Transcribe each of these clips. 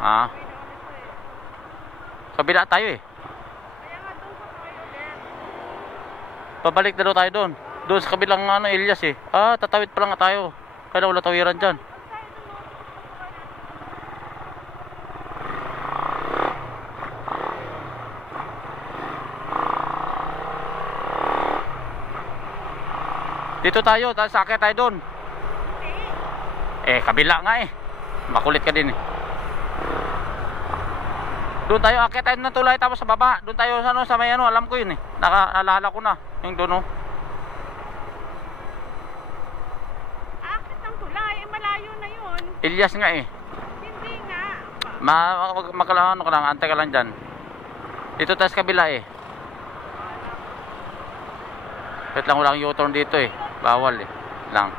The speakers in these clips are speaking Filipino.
Ah, kabila tayo eh. Kaya nga doon ko tayo ulit. Pabalik na daw tayo doon. Doon sa kabilang ano, Elias eh. Ah, tatawid pa lang nga tayo. Kaya wala tawiran dyan. Dito tayo, sakay tayo doon. Eh, kabila nga eh. Makulit ka din eh. Doon tayo, akit tayo ng tulay tapos sa baba. Doon tayo sa, ano, sa may ano, alam ko yun eh. Nakaalala ko na, yung doon oh. Akit ng tulay, eh, malayo na yun. Elias nga eh. Hindi nga. Ano ka lang, antay ka lang dyan. Dito tayo sa kabila eh. Wait lang, walang U-turn dito eh. Bawal eh. Lang.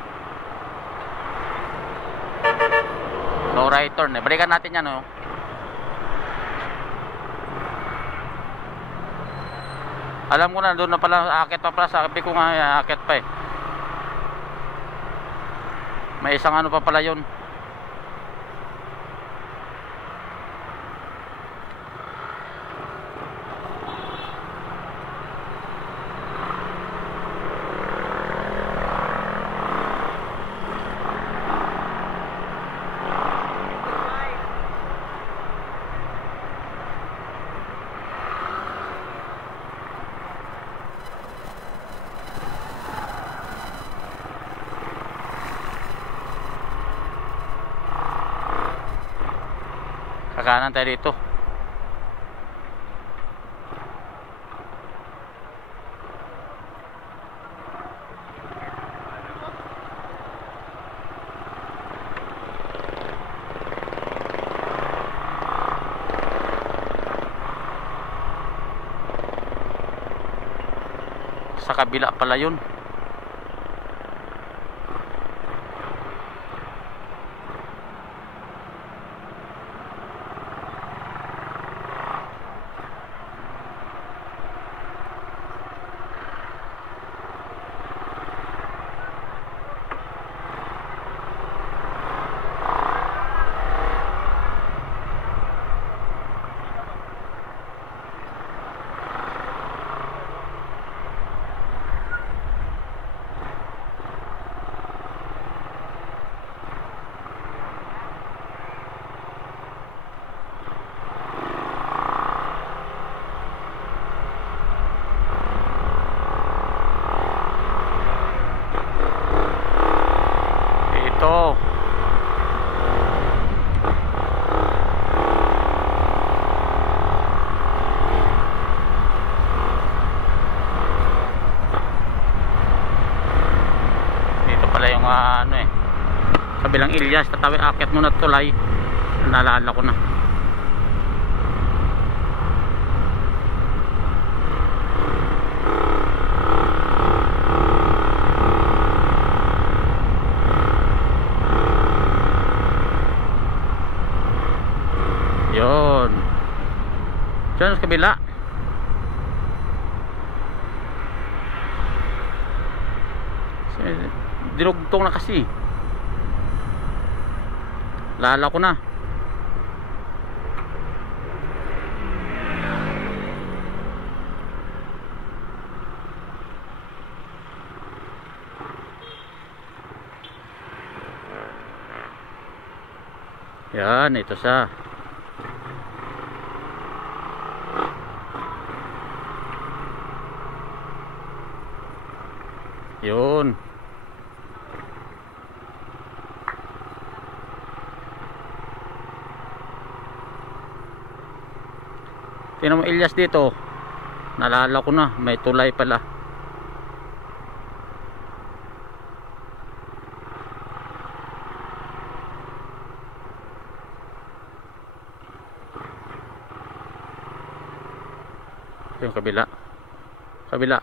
No right turn eh. Balikan natin yan oh. Alam ko na, doon na pala, akit pa pala. Sabi ko nga, akit pa eh. May isang ano pa pala yun. Kakanan tayo dito. Sa kabila pala yun. Ito. Dito pala yung ano eh. Kabilang Elias, tatawid akit muna tulay. Naalala ko na. Yun. Diyan sa kabila. Dinugtong na kasi. Lala ko na. Yan, ito sa. Yun. Tingnan mo Elias dito. Naalala ko na, may tulay pala. Ito yung kabila. Kabila.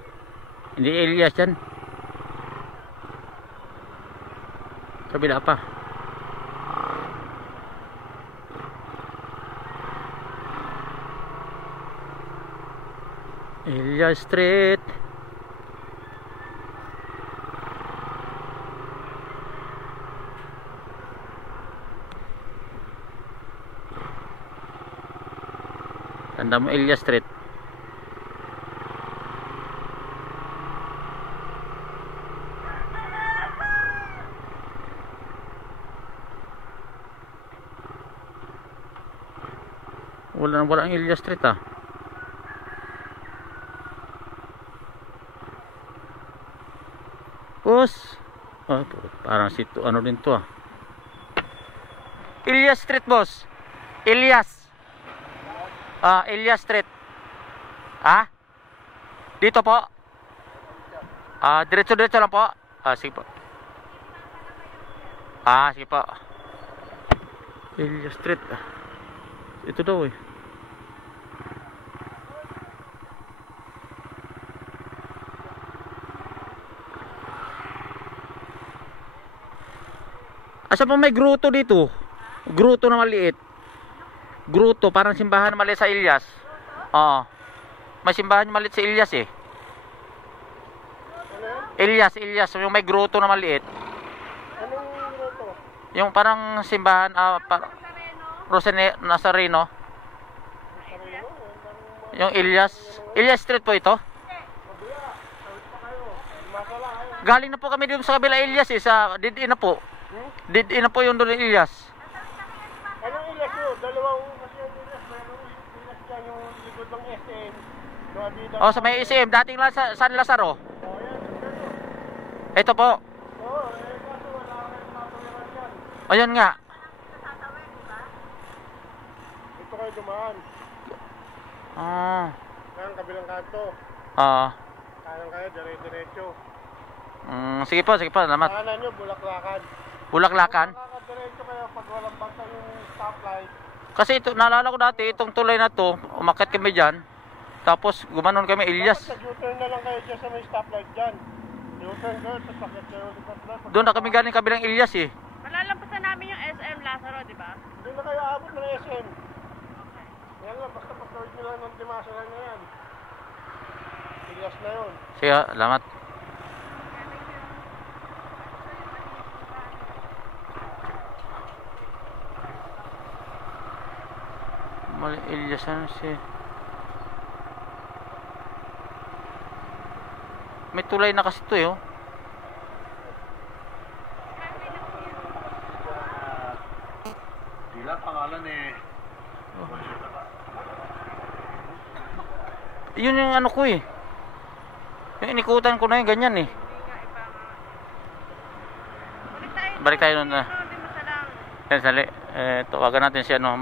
Hindi Elias yan. Kabila pa. Elias Street. Tanda mo Ilya Street. Walang Ilya Street ah. Boss. Oh, parang ano din to ah. Ilyas Street, boss. Ilyas. Ilyas Street. Dito po. Diretso lang po. Sige po. Sige po. Ilyas Street. Ito daw eh. Asa pa may gruto dito? Gruto na maliit. Gruto, parang simbahan na maliit sa Ilyas. May simbahan na maliit sa Ilyas eh. Ilyas, yung may gruto na maliit. Anong gruto? Yung parang simbahan, Nazareno. Yung Ilyas Street po ito. Galing na po kami dito sa kabila Ilyas eh, sa Didin na po. Didin na po yung doon Ilyas. Anong Ilyas yun? Dalawang kasi yung Ilyas. Mayroong Ilyas dyan yung likod ng SM. Sa may SM, dating San Lazaro. Yan. Ito po. Kaso wala kayong tatawiran dyan. Ayun nga. Ito kayo dumaan. Kaya kabilang kanto. Kanan kayo, dire-diretso. Sige po, salamat. Kanan nyo, Bulaklakan. Bulaklakan. Diretso kayo pag walang banta yung stoplight. Kasi ito, naalala ko dati, itong tulay na to, umakyat kami dyan. Tapos gumanon kami Ilyas. Dapat nag-U-turn na lang kayo dyan sa may stoplight dyan. U-turn kayo, tapos pakit kayo ulit sa stoplight. Doon na kami galing kabilang Ilyas eh. Malalampasan namin yung SM Lazaro, di ba? Hindi na kayo aabot ng SM. Yan lang, basta pagkawid nyo lang ng Dimasalan na yan. Ilyas na yun. Sige, salamat. Mali Ilyas ano siya. May tulay na kasi ito eh. Dila pangalan eh. Yun yung ano ko eh. Yung inikutan ko na yung ganyan eh. Balik tayo nun na. Yan sali. Tawagan natin si ano.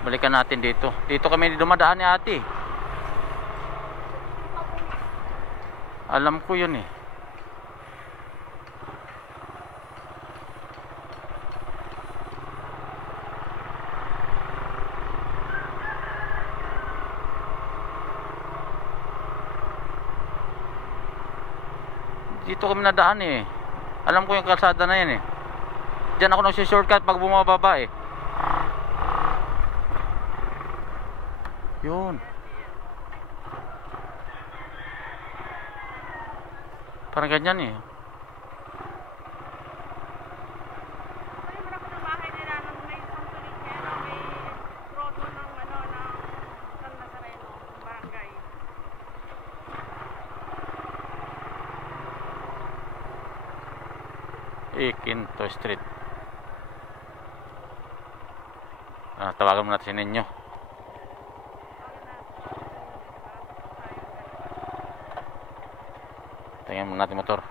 Balikan natin dito. Dito kami dumadaan ni ate. Alam ko yun eh. Dito kami nadaan eh. Alam ko yung kalsada na yan eh. Diyan ako nagsi-shortcut pag bumababa eh. Yun. Parang ganyan eh. Quinto Street. Tawagan mo natin si Ninyo. Tingnan mo natin motor.